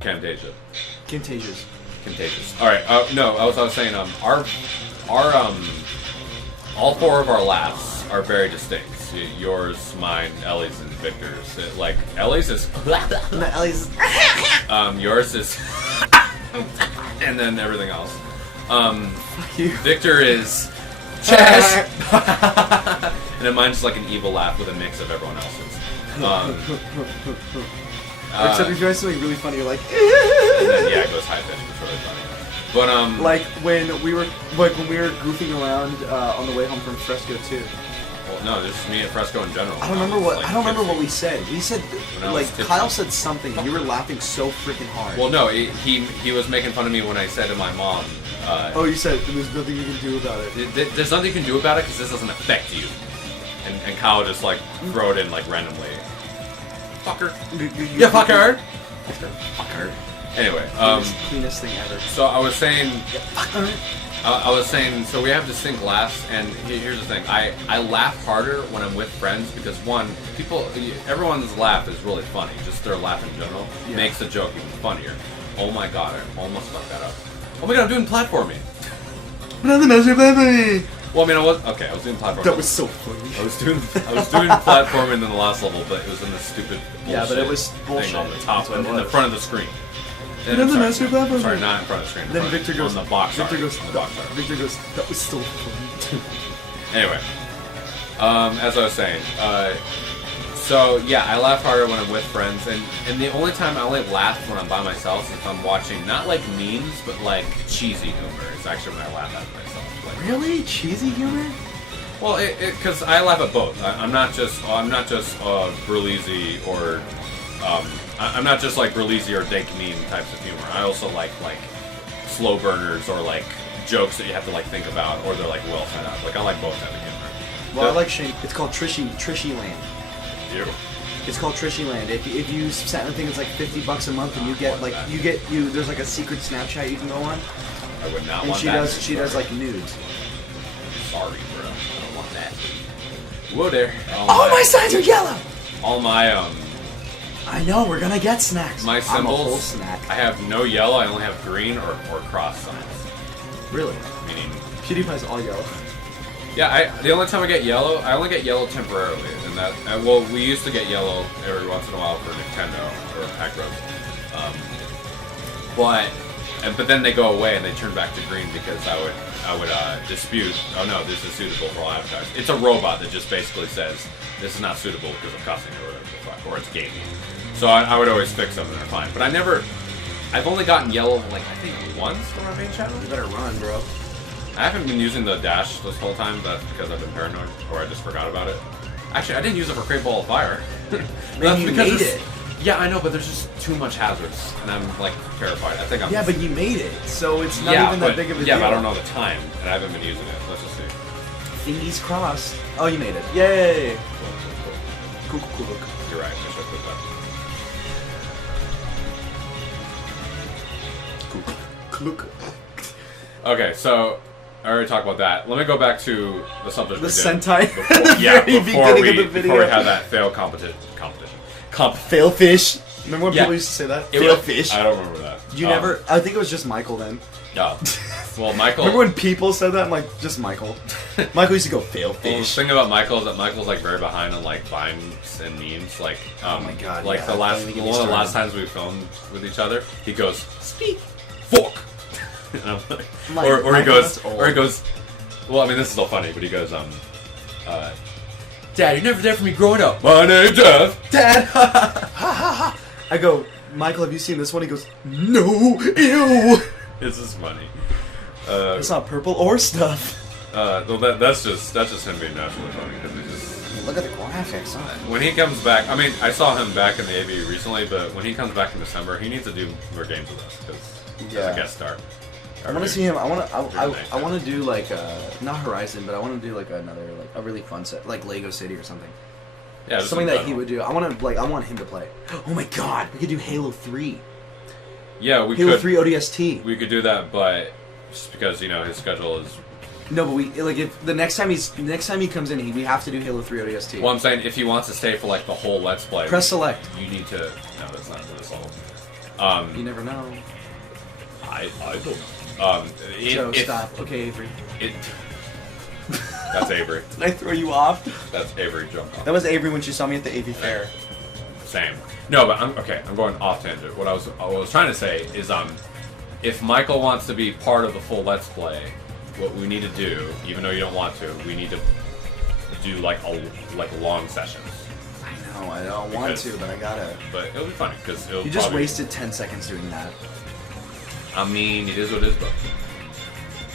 Camtasia. Contagious. Contagious. All right. No, I was saying our all four of our laughs are very distinct. Yours, mine, Ellie's, and Victor's. Like Ellie's is. Ellie's. Yours is. And then everything else. Fuck you. Victor is. Chess. And then mine's like an evil laugh with a mix of everyone else's. Except if you write something really funny, you're like. And then, yeah, it goes high pitch. It's really funny. But like when we were goofing around on the way home from Fresco too. Well, no, just me and Fresco in general. I don't remember what we said. We said like Kyle said something, and you were laughing so freaking hard. Well, no, he was making fun of me when I said to my mom. Oh, you said there's nothing you can do about it. There's nothing you can do about it because this doesn't affect you. And Kyle just like throw it in like randomly. Fucker. Yeah, fucker. Fucker. Anyway, cleanest thing ever. So I was saying. Yeah, fucker. I was saying, so we have distinct laughs, and here's the thing. I laugh harder when I'm with friends because, one, everyone's laugh is really funny. Just their laugh in general makes the joke even funnier. Oh my god, I almost fucked that up. Oh my god, I'm doing platforming. Well, I mean, I was doing platforming. That was so funny. I was doing platforming in the last level, but it was in the stupid bullshit but it was bullshit. thing on the top, in the front of the screen. And then sorry, not in front of the screen. Then Victor goes on the box. Victor goes, that was so funny. Anyway, as I was saying, so yeah, I laugh harder when I'm with friends, and the only time I only laugh when I'm by myself is if I'm watching not like memes, but like cheesy humor. It's actually when I laugh at myself. Like, really, cheesy humor? Well, because I laugh at both. I'm not just Berlizzi or. I'm not just like Berlizzi or Dank meme types of humor. I also like slow burners or like jokes that you have to like think about, or they're like well set up. Like I like both types of humor. Well, I like Shane. It's called Trishy Land. You. It's called Trishy Land. If you set a thing, it's like $50 a month, and you get like there's like a secret Snapchat you can go on. I would not and want that. She does like nudes. Sorry, bro. I don't want that. Whoa there. All my signs are yellow. All my I know, we're gonna get snacks. My symbols, I'm a whole snack. I have no yellow, I only have green or cross signs. Really? Meaning... PewDiePie's all yellow. Yeah, the only time I get yellow, I only get yellow temporarily. And that, well, we used to get yellow every once in a while for Nintendo or Acros. But then they go away and they turn back to green because I would dispute, oh no, this is suitable for all advertising. It's a robot that just basically says, this is not suitable because of cussing or whatever the fuck, or it's gaming. So I would always fix them and they're fine. But I've only gotten yellow like I think once for my main channel. You better run, bro. I haven't been using the dash this whole time, that's because I've been paranoid, or I just forgot about it. Actually, I didn't use it for Great Ball of Fire. That's you made it. Yeah, I know, but there's just too much hazards, and I'm like terrified. I think I'm. Yeah, but you made it, so it's not even that big of a deal. Yeah, but I don't know the time, and I haven't been using it. Let's just see. Fingers crossed. Oh, you made it! Yay! Cool. You're right. I should put that. Cool. Okay, so I already talked about that. Let me go back to the subject. The Sentai. Before we had that fail competition. Fail fish. Remember when people used to say that? Fail fish. I don't remember that. You never. I think it was just Michael then. No. Well, Michael. Remember when people said that? I'm like, just Michael. Michael used to go fail fish. Well, the thing about Michael is that Michael's like very behind on like vines and memes. Like, oh my god. Like one of the last times we filmed with each other, he goes, "Speak, fork," and I'm like, or he goes, Well, I mean, this is still funny, but he goes, Dad, you're never there for me growing up. My name's Jeff. Dad. I go, Michael, have you seen this one? He goes, no, ew. This is funny. It's not purple or stuff. Well, that's just him being naturally funny because he just. Look at the graphics on it. When he comes back, I mean, I saw him back in the AV recently, but when he comes back in December, he needs to do more games with us because as a guest star. I want to see him. I want to do like not Horizon, but I want to do like another like a really fun set, like Lego City or something. Yeah, something that he would do. I want him to play. Oh my god, we could do Halo 3. Yeah, we Halo could. 3 ODST. We could do that, but just because his schedule is. No, but we like if the next time he comes in, we have to do Halo 3 ODST. Well, I'm saying if he wants to stay for like the whole Let's Play, press select. You need to. No, that's not for this level. You never know. I don't know. Joe, stop. Okay, Avery. That's Avery. Did I throw you off? That's Avery jump off. That was Avery when she saw me at the AV Fair. Same. No, but I'm going off tangent. What I was trying to say is, if Michael wants to be part of the full Let's Play, what we need to do, even though you don't want to, we need to do like long sessions. I know, I don't want to, but I gotta. But it'll be funny because it'll. You just wasted 10 seconds doing that. I mean, it is what it is, bro.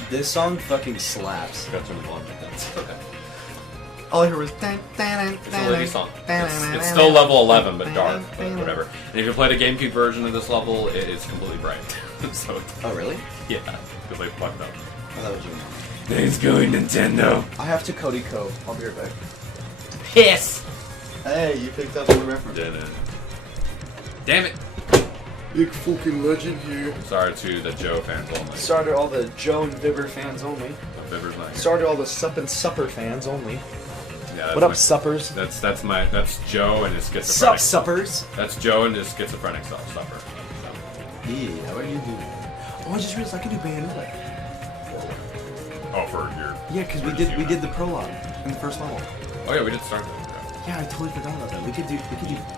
This song fucking slaps. Got some long that's okay. All I heard was... It's a lady song. It's still level 11, but dark, but whatever. And if you play the GameCube version of this level, it is completely bright. So, oh, really? Yeah, because they fucked up. Oh, that was you. Thanks, going Nintendo. I have to Cody Co. I'll be right back. Piss! Hey, you picked up on the reference. Damn it. Big fucking legend here. Sorry to the Joe fans only. Sorry to all the Joe and Vibber fans only. Vibber's not here. Sorry to all the Sup and Supper fans only. Yeah, What up, suppers? That's Joe and his schizophrenic. Sup, suppers? That's Joe and his schizophrenic self supper. Yeah, how are you doing? Oh, I just realized I can do Bayonetta. Oh, for your. Yeah, because we did the prologue in the first level. Oh yeah, we did start that. Yeah, I totally forgot about that. We could do Bayonetta.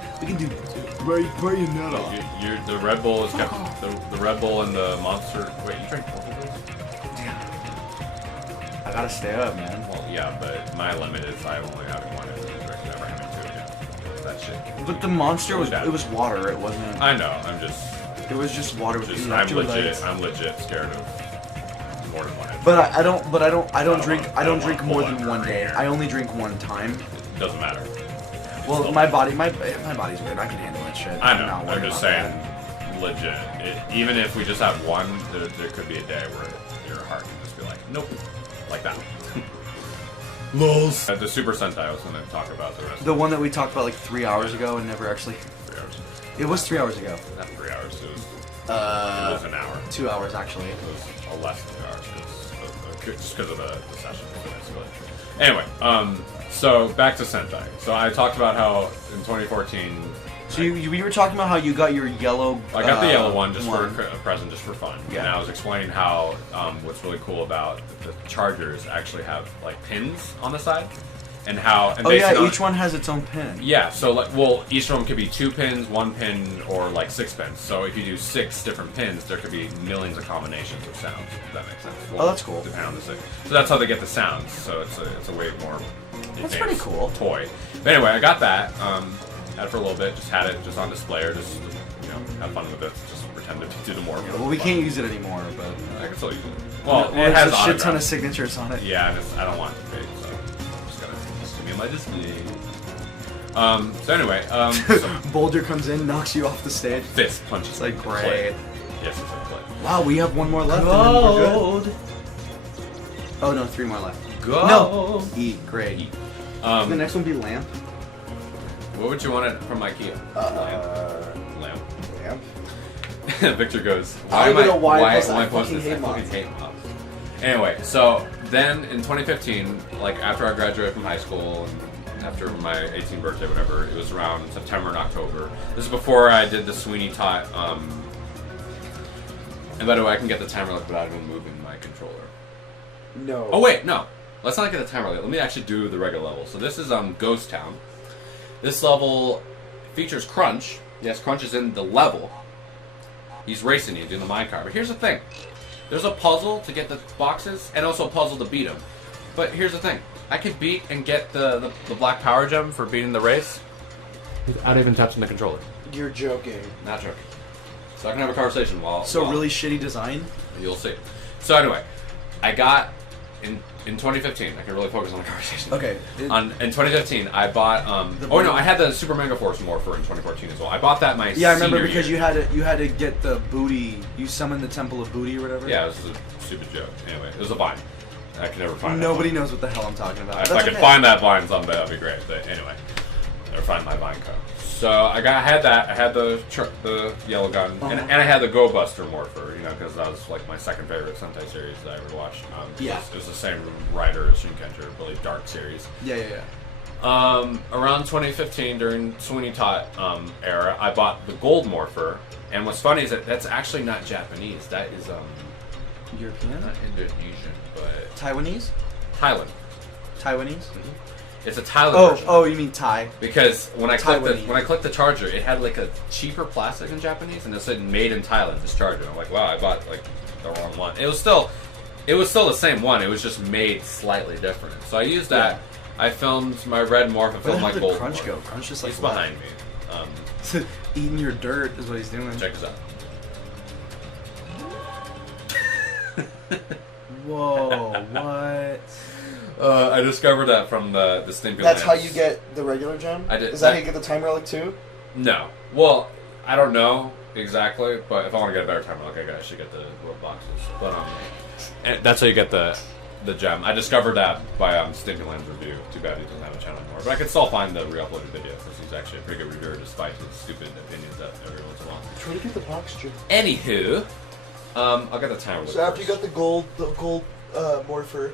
You the Red Bull is kept the Red Bull and the Monster. Wait, you drank both of those? I gotta stay up, man. Well, yeah, but my limit is I only having one and never having two again. That shit. But the monster was water. It wasn't. I know. It was just water with I'm legit scared of more than one. But I don't drink more than one day. I only drink one time. It doesn't matter. Well, my body's weird. I can handle that shit. I know. I'm just saying, that. legit. Even if we just have one, there could be a day where your heart can just be like, nope, like that. Lols. The Super Sentai, I was going to talk about the rest. The one that we talked about like 3 hours ago and never actually. 3 hours. It was 3 hours ago. Not 3 hours. It was an hour. 2 hours actually. It was less than 2 hours just because of the session. Anyway, so back to Sentai. So I talked about how in 2014. So you were talking about how you got your yellow. I got the yellow one just for a present, just for fun. Yeah. And I was explaining how what's really cool about the chargers actually have like pins on the side, and how. And each one has its own pin. Yeah. So each of them could be 2 pins, 1 pin, or like 6 pins. So if you do 6 different pins, there could be millions of combinations of sounds. If that makes sense. Well, that's cool. Depending on the 6. So that's how they get the sounds. So it's a way more. That's pretty cool. Toy. But anyway, I got that. Had it for a little bit. Just had it just on display, or just have fun with it. Just pretend to do the more. Yeah, well, we can't use it anymore, but I can still use it. Well, it has a shit ton of signatures on it. Yeah, and I don't want it to be, so I'm just gonna give me my display. So anyway, Boulder comes in, knocks you off the stage. Fist punches. It's like great. Play. Yes, it's like play. Wow, we have one more left. And then we're good. Oh no, 3 more left. Go. No. Eat. Great. Eat. The next one be lamp. What would you want it from IKEA? Lamp. Lamp. Victor goes, I don't know why I fucking post this? hate I moms. fucking hate moms. Anyway, so then in 2015, like after I graduated from high school and after my 18th birthday, whatever, it was around September and October. This is before I did the Sweeney Todd. And by the way, I can get the timer without even moving my controller. No. Oh wait, no. Let's not get the timer. Let me actually do the regular level. So this is Ghost Town. This level features Crunch. Yes, Crunch is in the level. He's racing you, doing the minecart. But here's the thing. There's a puzzle to get the boxes, and also a puzzle to beat him. But here's the thing. I could beat and get the black power gem for beating the race without even touching the controller. You're joking. Not joking. So I can have a conversation while... really shitty design? You'll see. So anyway, I got... In 2015, I can really focus on the conversation. Okay. In 2015, I bought. I had the Super Mega Force Morpher in 2014 as well. I bought that my I remember senior because year. you had to get the booty. You summoned the Temple of Booty or whatever. Yeah, it was a stupid joke. Anyway, it was a vine. I can never find. Nobody that knows what the hell I'm talking about. If I could find that vine someday, that'd be great. But anyway, never find my vine code. So I had that. I had the yellow gun, and I had the Go Buster Morpher. Because that was like my second favorite Sentai series that I ever watched. It was the same writer as Shinkenger, really dark series. Yeah. Around 2015, during Sweeney Todd era, I bought the Gold Morpher. And what's funny is that that's actually not Japanese. That is European? not Indonesian, but Taiwanese? Thailand. Taiwanese? It's a Thailand version. Oh, you mean Thai? Because when I Taiwanese. clicked the charger, it had like a cheaper plastic in Japanese, and it said "Made in Thailand." This charger. I'm like, wow, I bought like the wrong one. It was still the same one. It was just made slightly different. So I used that. I filmed my red morph. I filmed my Where gold did Crunch morph. go? Crunch just like He's left. behind me. Eating your dirt is what he's doing. Check this out. Whoa, what? I discovered that from the Stimpy That's how Lands. you get the regular gem? I did- Is that how that- you get the time relic too? No. Well, I don't know exactly, but if I want to get a better timer, like I should get the world boxes. But and that's how you get the gem. I discovered that by Stimpy Land's review. Too bad he doesn't have a channel anymore. But I can still find the re-uploaded video because he's actually a pretty good reviewer despite his stupid opinions that every once in a while. Try to get the box gem. Anywho, I'll get the timer. So after you got the gold morpher.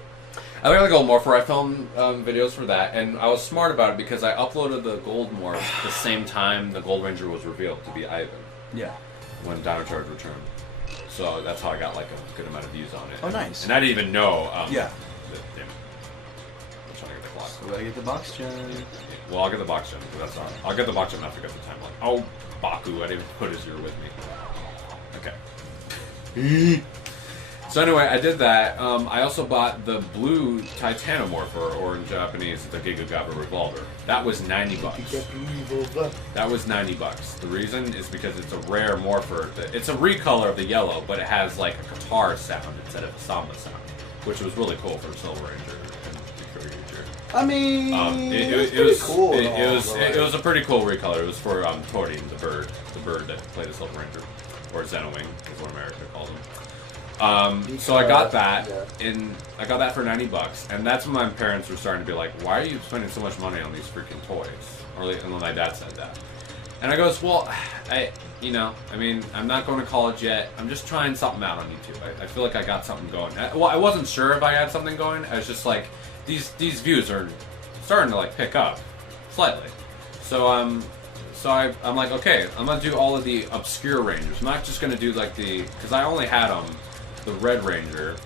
I got the gold morpher. I filmed videos for that, and I was smart about it because I uploaded the gold morph the same time the Gold Ranger was revealed to be Ivan. Yeah. When Dino Charge returned. So that's how I got like a good amount of views on it. Oh, nice. And I didn't even know. Yeah. I'm trying to get the clock. So we gotta get the box gem. Well, I'll get the box gem. But that's not. I'll get the box gem after I get the timeline. Oh, Baku! I didn't put his ear with me. Okay. So anyway, I did that. I also bought the blue Titanomorpher, or in Japanese, the Gigagaba Revolver. That was $90. That was $90. The reason is because it's a rare morpher. It's a recolor of the yellow, but it has like a guitar sound instead of a samba sound, which was really cool for Silver Ranger and Victory Ranger. I mean, It was cool. It was a pretty cool recolor. It was for Torty, the bird that played the Silver Ranger, or Zenowing, is what America calls him. So I got that, and I got that for $90, and that's when my parents were starting to be like, "Why are you spending so much money on these freaking toys?" And when my dad said that, and I goes, "Well, I'm not going to college yet. I'm just trying something out on YouTube. I feel like I got something going. Well, I wasn't sure if I had something going. I was just like, these views are starting to like pick up slightly. So I'm like, okay, I'm gonna do all of the obscure Rangers. I'm not just gonna do like because I only had the Red Ranger.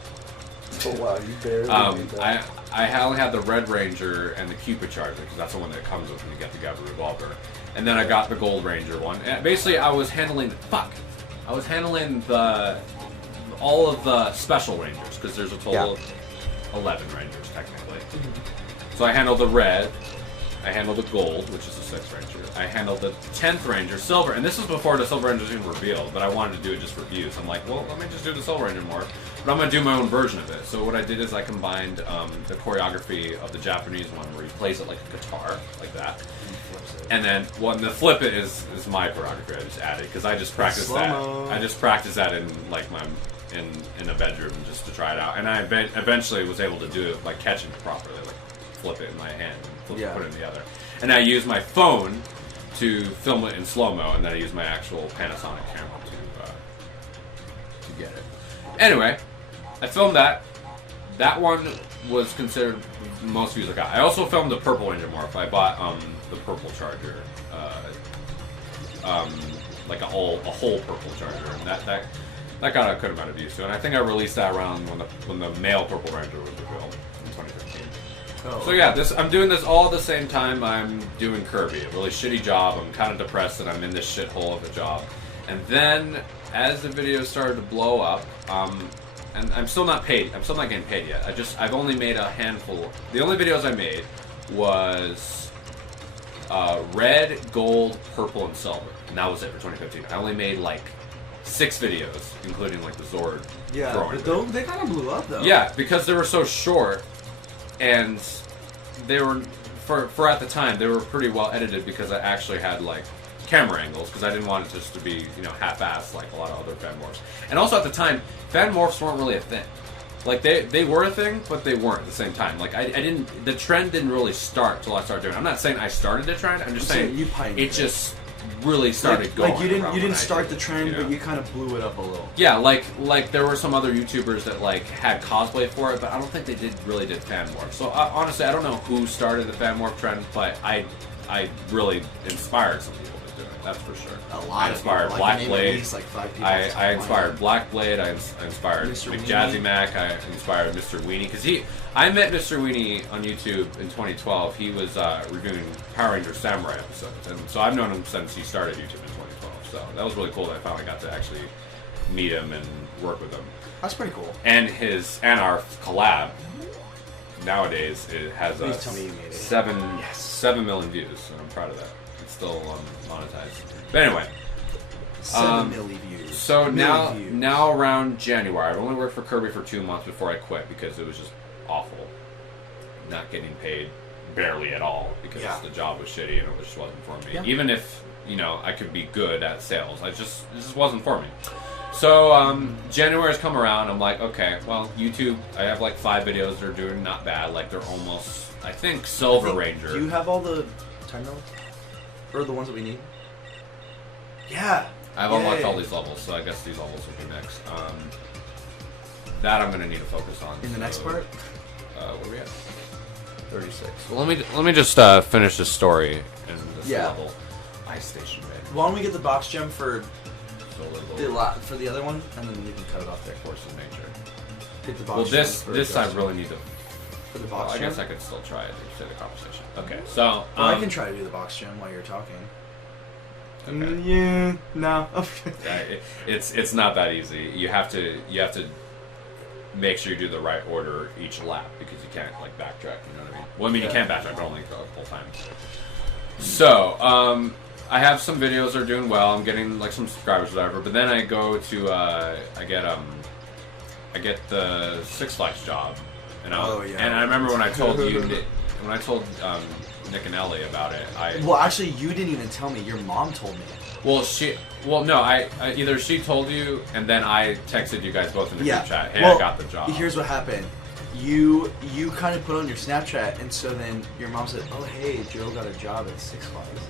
Oh wow, you barely made that. I only had the Red Ranger and the Cupid Charger because that's the one that comes with when you get the Gabba Revolver. And then I got the Gold Ranger one. And basically, I was handling all of the Special Rangers because there's a total of 11 Rangers technically. So I handled the Red. I handled the Gold, which is the 6th Ranger. I handled the 10th Ranger, Silver, and this was before the Silver Ranger was even revealed, but I wanted to do it just for views. I'm like, well, let me just do the Silver Ranger more, but I'm going to do my own version of it. So what I did is I combined the choreography of the Japanese one, where he plays it like a guitar, like that. And then, the flip it is my choreography I just added, because I just practiced that. I just practiced that in like in a bedroom just to try it out. And I eventually was able to do it, like catching it properly, like flip it in my hand and put it in the other. And I used my phone to film it in slow-mo, and then I used my actual Panasonic camera to get it. Anyway, I filmed that. That one was considered the most views I got. I also filmed the Purple Ranger morph. I bought the Purple Charger, like a whole Purple Charger, and that got a good amount of views too. And I think I released that around when the male Purple Ranger was revealed in 2015. So yeah, I'm doing this all at the same time I'm doing Kirby. A really shitty job. I'm kind of depressed that I'm in this shithole of a job. And then, as the videos started to blow up, and I'm still not paid. I'm still not getting paid yet. I've only made a handful. The only videos I made was red, gold, purple, and silver. And that was it for 2015. I only made like 6 videos, including like the Zord. Yeah, throwing but they kind of blew up though. Yeah, because they were so short, and they were for at the time they were pretty well edited because I actually had like camera angles because I didn't want it just to be half-assed like a lot of other fan morphs. And also at the time, fan morphs weren't really a thing. Like they were a thing, but they weren't at the same time. Like the trend didn't really start till I started doing it. I'm not saying I started the trend. I'm just saying you pioneered it just really started going. Like you didn't start the trend, you know? but you kind of blew it up a little. Yeah, like there were some other YouTubers that like had cosplay for it, but I don't think they really did fan morph. So honestly, I don't know who started the fan morph trend, but I really inspired some people to do it. That's for sure. A lot. I inspired of Black Blade. Like 5 people I inspired Black Blade. I inspired Mr. McJazzy Mac. I inspired Mr. Weenie because I met Mr. Weenie on YouTube in 2012. He was reviewing Power Rangers Samurai episodes, and so I've known him since he started YouTube in 2012. So that was really cool that I finally got to actually meet him and work with him. That's pretty cool. And our collab nowadays it has Please tell me you made it. 7 million views, and I'm proud of that. It's still monetized. But anyway. 7 million views. So now around January, I've only worked for Kirby for 2 months before I quit because it was just awful. Not getting paid barely at all because the job was shitty and it just wasn't for me. Yeah. Even if, I could be good at sales, it just wasn't for me. So January's come around, I'm like, okay, well, YouTube, I have like 5 videos that are doing not bad. Like they're almost, I think, Silver Ranger. Do you have all the time levels? Or the ones that we need? Yeah. I've unlocked all these levels, so I guess these levels will be next. That I'm going to need to focus on. In the next part? Where are we at? 36. Well, let me just finish this story in this level. Ice Station, man. Why don't we get the box gem for The the other one, and then we can cut it off there. Force of Nature. Get the Well, box this I really need to. for the Well, box I gem. guess I could still try it to the conversation. Okay, so I can try to do the box gem while you're talking. Okay. Yeah, no. It's not that easy. You have to make sure you do the right order each lap because you can't like backtrack. You know what I mean? Well, I mean you can backtrack, but only the whole time. So I have some videos that are doing well. I'm getting like some subscribers, or whatever. But then I go to I get the Six Flags job, and I remember when I told you when I told Nick and Ellie about it. Well, actually, you didn't even tell me. Your mom told me. Well, no, I either she told you, and then I texted you guys both in the group chat. Hey, well, I got the job. Here's what happened. You kind of put on your Snapchat, and so then your mom said, "Oh, hey, Joe got a job at Six Flags."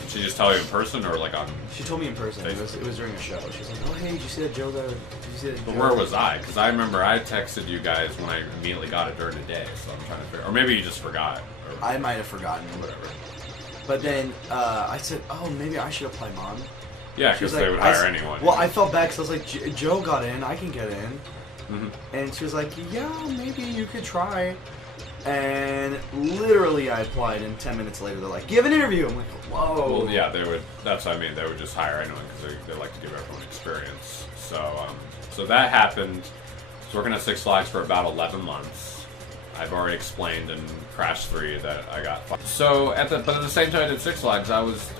Did she just tell you in person or like on? She told me in person. It was during a show. She was like, "Oh, hey, did you see that Joe got a?" Did you see that? But where was I? Because I remember I texted you guys when I immediately got it during the day. So I'm trying to figure, or maybe you just forgot. Or I might have forgotten. whatever. But then I said, "Oh, maybe I should apply, Mom." Yeah, She was because they like, would hire anyone. Well, I felt bad because I was like, Joe got in, I can get in. Mm-hmm. And she was like, yeah, maybe you could try. And literally I applied, and 10 minutes later they're like, give an interview. I'm like, whoa. Well, yeah, they would. That's what I mean. They would just hire anyone because they like to give everyone experience. So that happened. I was working at Six Flags for about 11 months. I've already explained in Crash 3 that I got fired. So but at the same time I did Six Flags, I was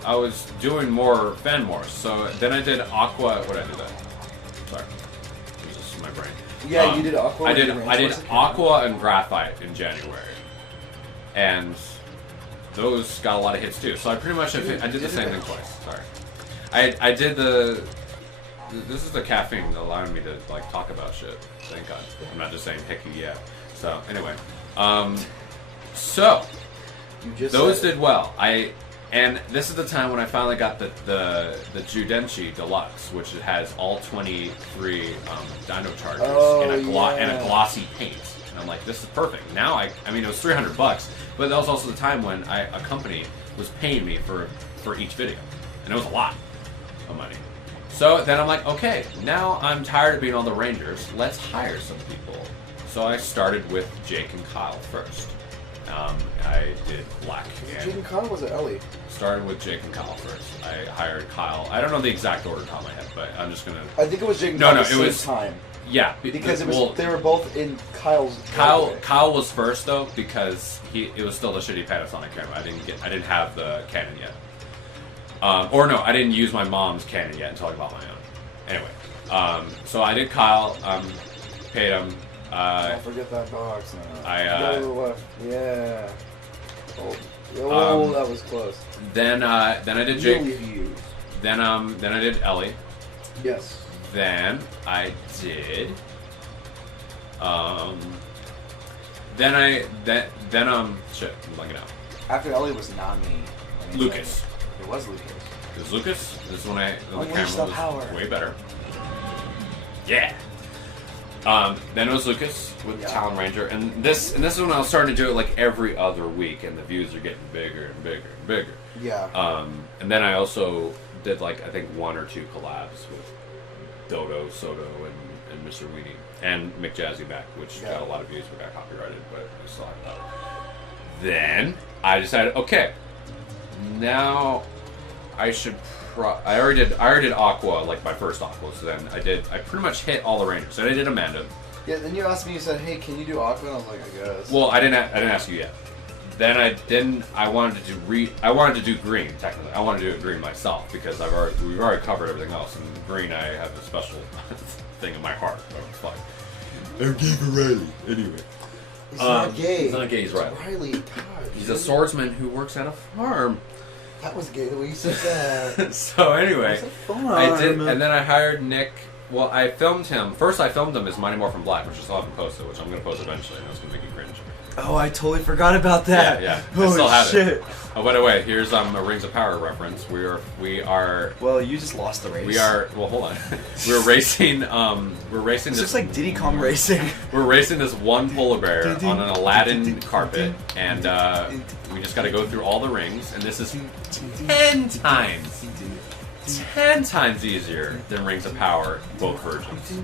doing more fan morphs. So then I did Aqua. What did I do that? Sorry, this is my brain. Yeah, you did Aqua. I did Aqua and Graphite in January, and those got a lot of hits too. So I pretty much I did the same thing twice. Sorry, I did the. This is the caffeine that allowed me to like talk about shit. Thank God. I'm not just saying hickey yet. So anyway, so those did well. And this is the time when I finally got the Judenchi Deluxe, which has all 23 Dino Chargers and a glossy paint. And I'm like, this is perfect. Now I mean it was $300, but that was also the time when a company was paying me for each video, and it was a lot of money. So then I'm like, okay, now I'm tired of being on the Rangers. Let's hire some people. So I started with Jake and Kyle first. I did Black. Jake and Kyle was it Ellie? Started with Jake and Kyle first. I hired Kyle. I don't know the exact order top of my head, but I'm just gonna. I think it was Jake and No, Kyle no, at the it same was time. Yeah, Because they were both in Kyle's. Kyle was first though because it was still the shitty Panasonic camera. I didn't have the Canon yet. Or no, I didn't use my mom's Canon yet until I bought my own. Anyway, so I did Kyle. Paid him. Don't forget that box now. Yeah. Oh, that was close. Then I did Jake. Views. Then I did Ellie. Yes. Then I did. Shit, I'm blanking out. After Ellie was not me. Lucas. It was Lucas. It was Lucas. This is when the Unleash camera the power. was way better. Yeah. Then it was Lucas with Talon Ranger, and this is when I was starting to do it like every other week, and the views are getting bigger and bigger and bigger. Yeah. And then I also did like I think 1 or 2 collabs with Dodo, Soto, and Mr. Weenie, and Mick Jazzy back, which got a lot of views, but got copyrighted, but I still have that. Then I decided, okay, now I should. I already did Aqua, like my first Aqua. So then I pretty much hit all the Rangers. Then I did Amanda. Yeah. Then you asked me. You said, "Hey, can you do Aqua?" And I was like, "I guess." Well, I didn't ask you yet. Then I didn't. I wanted to do I wanted to do green. Technically, I wanted to do it green myself because we've already covered everything else. And green, I have a special thing in my heart. So it's fine. I'm gay for Riley. Anyway. He's not gay. He's not gay. He's Riley. Riley, God. He's a swordsman who works at a farm. That was gay the way you said that. So anyway, I did, and then I hired Nick. Well, I filmed him. First, I filmed him as Mighty Morphin Black, which I still haven't posted, which I'm going to post eventually, and I was going to make you cringe. Oh, I totally forgot about that. Yeah. Oh, I still have shit. it. Oh, by the way, here's a Rings of Power reference. We are. Well, you just lost the race. We are. Well, hold on. We're racing. We're racing. It's this just like Diddy Kong racing. We're racing this one polar bear on an Aladdin carpet, and we just got to go through all the rings, and this is 10 times easier than Rings of Power, both versions.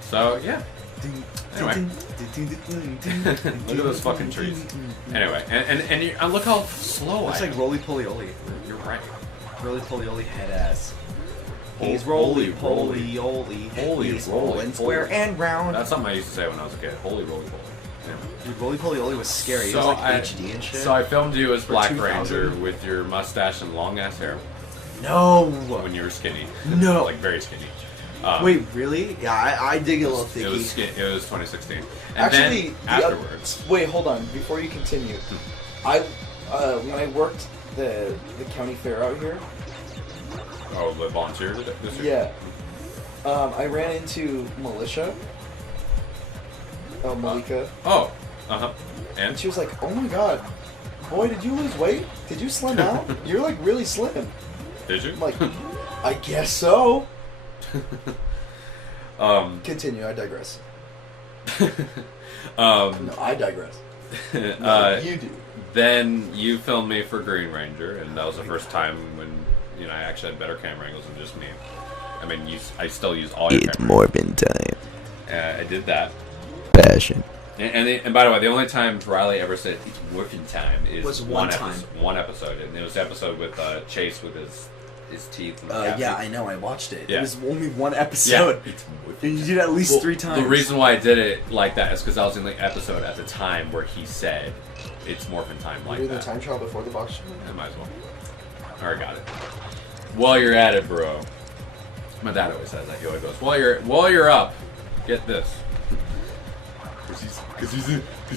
So yeah. Anyway, look at those fucking trees. Anyway, and look how slow Looks I am. like Roly Poly Oly. You're right. Roly Poly Oly head ass. He's Holy Roly Poly Oly. Holy He's roly rolling square poly. and round. That's something I used to say when I was a kid. Holy roly poly. Anyway. Dude, Roly Poly Oly was scary. So it was like I- HD and shit. So I filmed you as Black 2000. Ranger with your mustache and long ass hair no. when you were skinny. No. Like very skinny. Wait, really? Yeah, I dig a little thicky. It was 2016. And Actually, then afterwards. wait, hold on. Before you continue, when I worked the county fair out here, Oh, the volunteer this year? yeah, I ran into Militia. Oh, Malika. Oh, uh-huh. And And? she was like, "Oh my God, boy, did you lose weight? Did you slim out? You're like really slim." Did you? I'm like, I guess so. Continue. I digress. No, I digress. No, you do. Then you filmed me for Green Ranger, and that was the first time when I actually had better camera angles than just me. I mean, I still used all your It's camera. Morbin time. I did that. Passion. And by the way, the only time Riley ever said it's working time is Was one time. one episode, and it was the episode with Chase with his teeth. And yeah, I know. I watched it. Yeah. It was only one episode. It's And you did it at least 3 times. The reason why I did it like that is because I was in the episode at the time where he said it's morphin' time You like do the that. time trial before the box show? I might as well. Alright, got it. While you're at it, bro. My dad always says that. He always goes, while you're up, get this. Because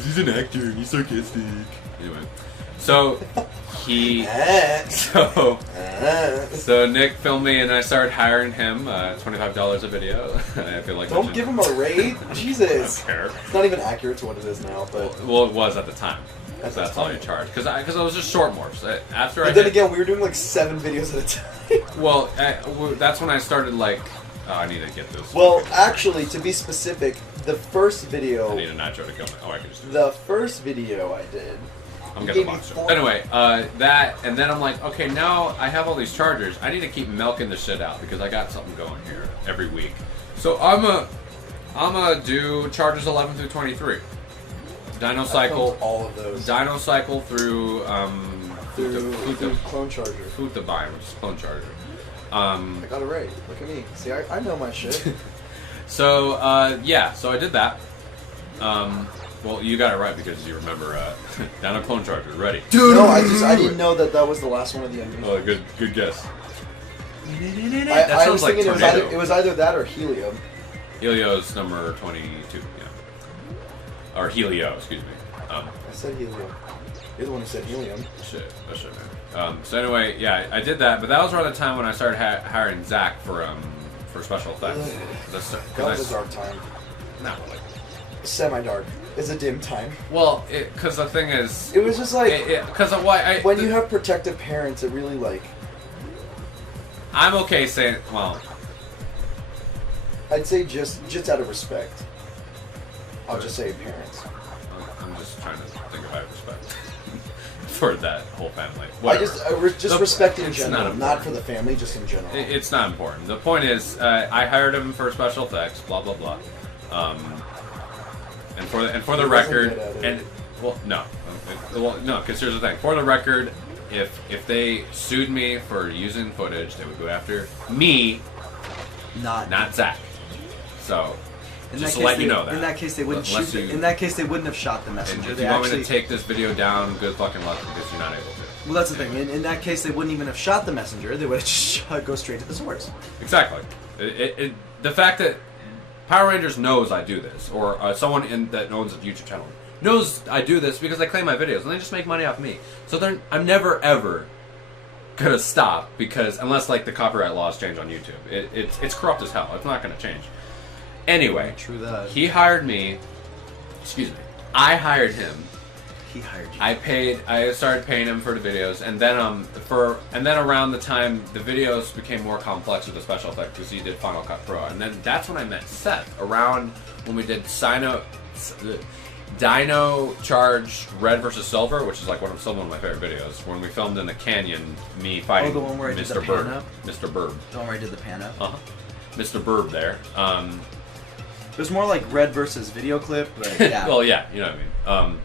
he's an actor and he's sarcastic. Anyway. So so Nick filmed me and I started hiring him, $25 a video. I feel like Don't give him a rate. Jesus. I don't care. It's not even accurate to what it is now, but. Well, it was at the time. At So the that's all time. you charge. Because I was just short morphs. After I But then did- again, we were doing like 7 videos at a time. well, that's when I started like, oh, I need to get this. Well, actually, to be specific, the first I video, need a nitro to kill me. Oh, I can just do the first video I did, I'm he getting gave me monster. 4 Anyway, that, and then I'm like, okay, now I have all these chargers. I need to keep milking this shit out because I got something going here every week. So I'm a do chargers 11 through 23. Dino I Cycle, filmed all of those Dino Cycle through through Clone Charger. Futabime, which is Clone Charger. I got it right. Look at me. See, I know my shit. So so I did that. Well, you got it right because you remember Dino Clone Charger, ready. No, I didn't know that was the last one of the MVs. Oh, good guess. I sounds was like thinking Tornado. it was either that or Helium. Helio's number 22, yeah. Or Helio, excuse me. I said Helium. You're the one who said Helium. Shit, man. So anyway, yeah, I did that, but that was around the time when I started hiring Zach for special effects. That was a dark time. Not really. Semi-dark. It's a dim time. Well, because the thing is, It was just like because of why when you have protective parents, it really like I'm okay saying. Well, I'd say just out of respect. I'll just say parents. I'm just trying to think if I have respect for that whole family. I just respect in it's general, not for the family, just in general. It's not important. The point is, I hired him for special effects, blah blah blah, and for the record, because here's the thing. For the record, if they sued me for using footage, they would go after me, not Zach. So. Just to let you know that. In that case, they wouldn't shoot. In that case, they wouldn't have shot the messenger. If you want me to take this video down, good fucking luck because you're not able to. Well, that's the thing. In that case, they wouldn't even have shot the messenger. They would have just go straight to the source. Exactly. The fact that Power Rangers knows I do this, or someone that owns a YouTube channel knows I do this because they claim my videos and they just make money off me. So I'm never ever gonna stop because unless like the copyright laws change on YouTube, it's corrupt as hell. It's not gonna change. Anyway, true that. He hired me. Excuse me. I hired him. He hired you. I started paying him for the videos, and then around the time the videos became more complex with the special effects because he did Final Cut Pro, and then that's when I met Seth around when we did Dino Charge Red versus Silver, which is like still one of my favorite videos. When we filmed in the canyon, me fighting the one where I did the pan up? Mr. Burb. The one where I did the pan up. Mr. Burb there. It was more like Red versus video clip, but yeah. Well, yeah, you know what I mean.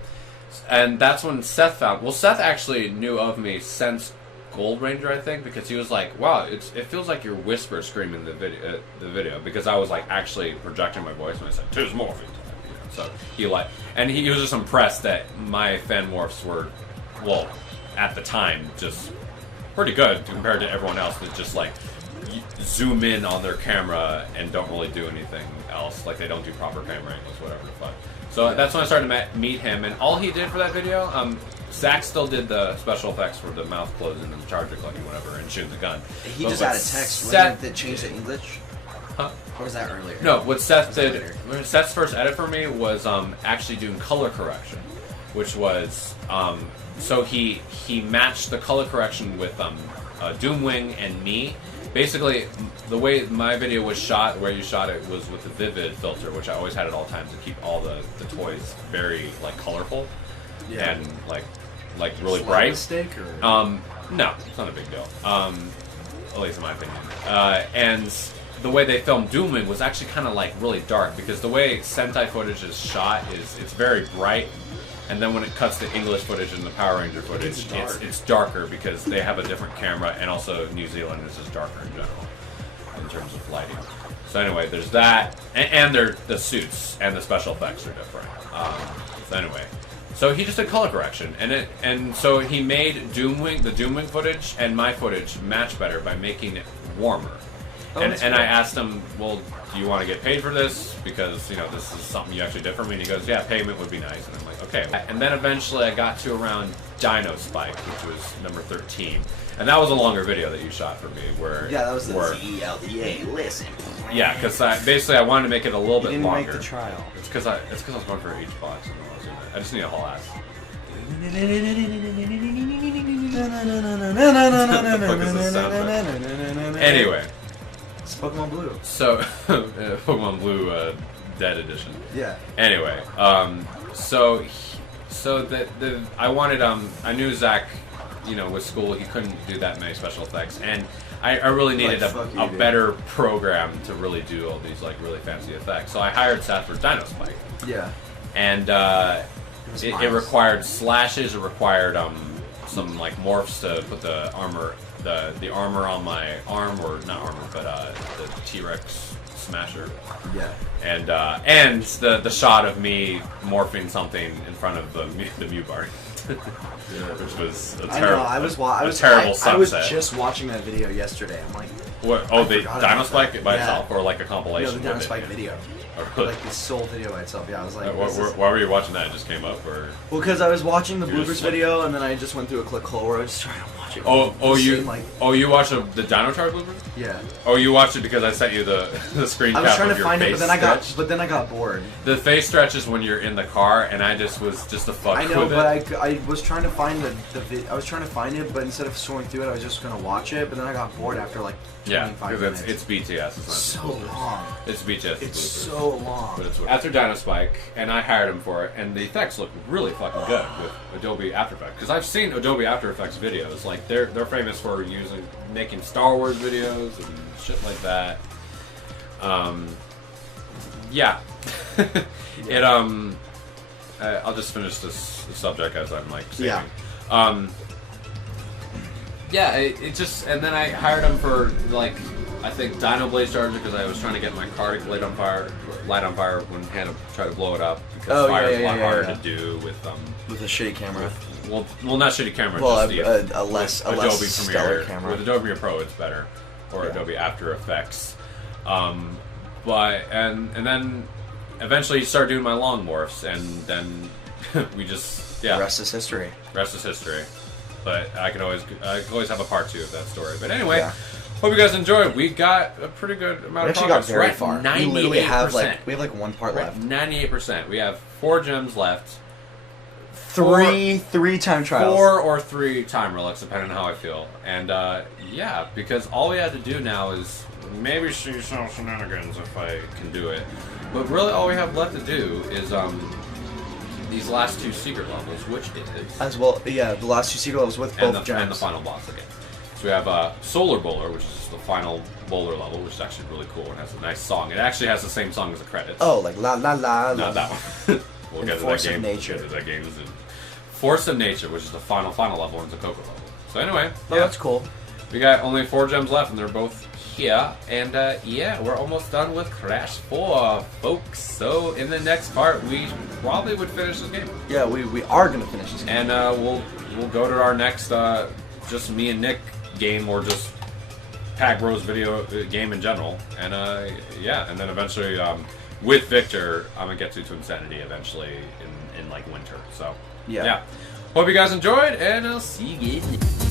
And that's when Seth found. Well, Seth actually knew of me since Gold Ranger, I think, because he was like, "Wow, it feels like you're whisper screaming the video," because I was like actually projecting my voice when I said "There's more." So he was just impressed that my fan morphs were, well, at the time, just pretty good compared to everyone else that just like zoom in on their camera and don't really do anything else. Like they don't do proper camera angles, whatever the fuck. So that's when I started to meet him, and all he did for that video, Zach still did the special effects for the mouth closing and the charger clicking, whatever, and shooting the gun. He just added text. Wasn't it that changed to English? Huh? Or was that earlier? No, what Seth did, Seth's first edit for me was actually doing color correction, which was, so he matched the color correction with Doomwing and me. Basically, the way my video was shot, where you shot it, was with the Vivid filter, which I always had at all times to keep all the toys very like colorful and like really bright. Mistake or? No, it's not a big deal. At least in my opinion. And the way they filmed Doomwing was actually kind of like really dark because the way Sentai footage is shot is it's very bright. And then when it cuts to English footage and the Power Ranger footage, it's darker because they have a different camera, and also New Zealand is just darker in general in terms of lighting. So anyway, there's that, and the suits and the special effects are different. So anyway, so he just did color correction, and so he made the Doomwing footage and my footage match better by making it warmer. And I asked him, well, do you want to get paid for this? Because, this is something you actually did for me. And he goes, yeah, payment would be nice. And I'm like, okay. And then eventually I got to around Dino Spike, which was number 13. And that was a longer video that you shot for me. Yeah, that was the ZELDA, listen. Yeah, because I wanted to make it a little bit longer. You didn't make the trial. It's because I was going for each box. I just need a whole ass. Anyway. It's Pokemon Blue. So, Pokemon Blue Dead Edition. Yeah. Anyway, so I wanted I knew Zach, with school he couldn't do that many special effects, and I really needed a better program to really do all these like really fancy effects. So I hired Seth for Dino Spike. Yeah. And it required slashes. It required some like morphs to put the armor on my arm, or not armor, but the T-Rex smasher. Yeah. And the shot of me morphing something in front of the Mew Bar. Which was a terrible sunset. I was just watching that video yesterday. I'm like, what? Oh, the Dino Spike by itself, or like a compilation? No, the Dino Spike video. Like the sole video by itself. Yeah, I was like, why were you watching that? It just came up, or? Well, because I was watching the Bloopers video, and then I just went through a clip hole where I was just trying to watch watch it. You watched the Dino Charge bloopers? Yeah. Oh, you watched it because I sent you the screen cap I was trying of to your find it, face but then I got bored. The face stretch is when you're in the car, and I just was just a fuck I know, with but it. I was trying to find I was trying to find it, but instead of scrolling through it, I was just gonna watch it. But then I got bored after like 25 minutes. It's BTS. It's not so long. It's BTS. It's so long. But it's after Dino Spike, and I hired him for it, and the effects look really fucking good with Adobe After Effects. Because I've seen Adobe After Effects videos. Like they're famous for making Star Wars videos and shit like that. Yeah. I'll just finish this subject as I'm like saving. Yeah. It just, and then I hired him for like I think Dino Blaze Charger because I was trying to get my car to light on fire when Hannah tried to blow it up because fire is a lot harder to do with a shitty camera. Well, not shitty camera. Well, just a less Adobe stellar Premiere camera. with Adobe Premiere Pro, it's better, or Adobe After Effects. But then eventually you start doing my long morphs, and then we just Rest is history. Rest is history. But I could always have a part 2 of that story. But anyway, hope you guys enjoyed. We got a pretty good amount of progress. We actually got very far. 98%. We literally have like one part left. 98%. We have 4 gems left. 3 time trials. 4 or 3 time relics, depending on how I feel. And because all we have to do now is maybe see some shenanigans if I can do it. But really, all we have left to do is these last 2 secret levels, which is as well. Yeah, the last 2 secret levels with both gems. And the final boss again. So we have Solar Bowler, which is the final bowler level, which is actually really cool and has a nice song. It actually has the same song as the credits. Oh, like la la la. Not that one. We'll get to Force that game. of Nature. We'll get to that game soon. Force of Nature, which is the final level, and it's a Coco level. So anyway, that's cool. We got only 4 gems left, and they're both here. And we're almost done with Crash 4, folks. So in the next part, we probably would finish this game. Yeah, we are gonna finish this game. And we'll go to our next just me and Nick game, or just Pack Bros video game in general. And and then eventually with Victor, I'm gonna get to Insanity eventually in like winter. So yeah. Hope you guys enjoyed, and I'll see you guys next time.